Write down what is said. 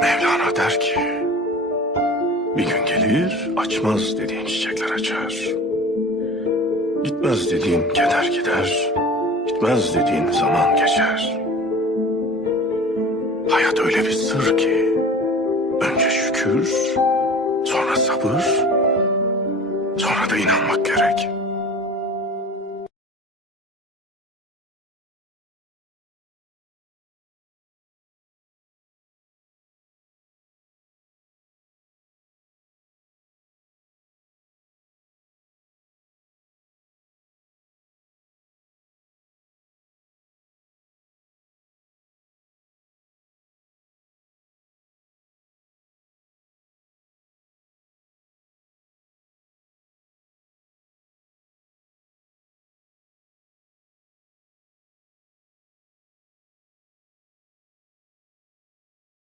Mevlana der ki, bir gün gelir açmaz dediğin çiçekler açar. Gitmez dediğin keder gider, gitmez dediğin zaman geçer. Hayat öyle bir sır ki, önce şükür, sonra sabır, sonra da inanmak gerek.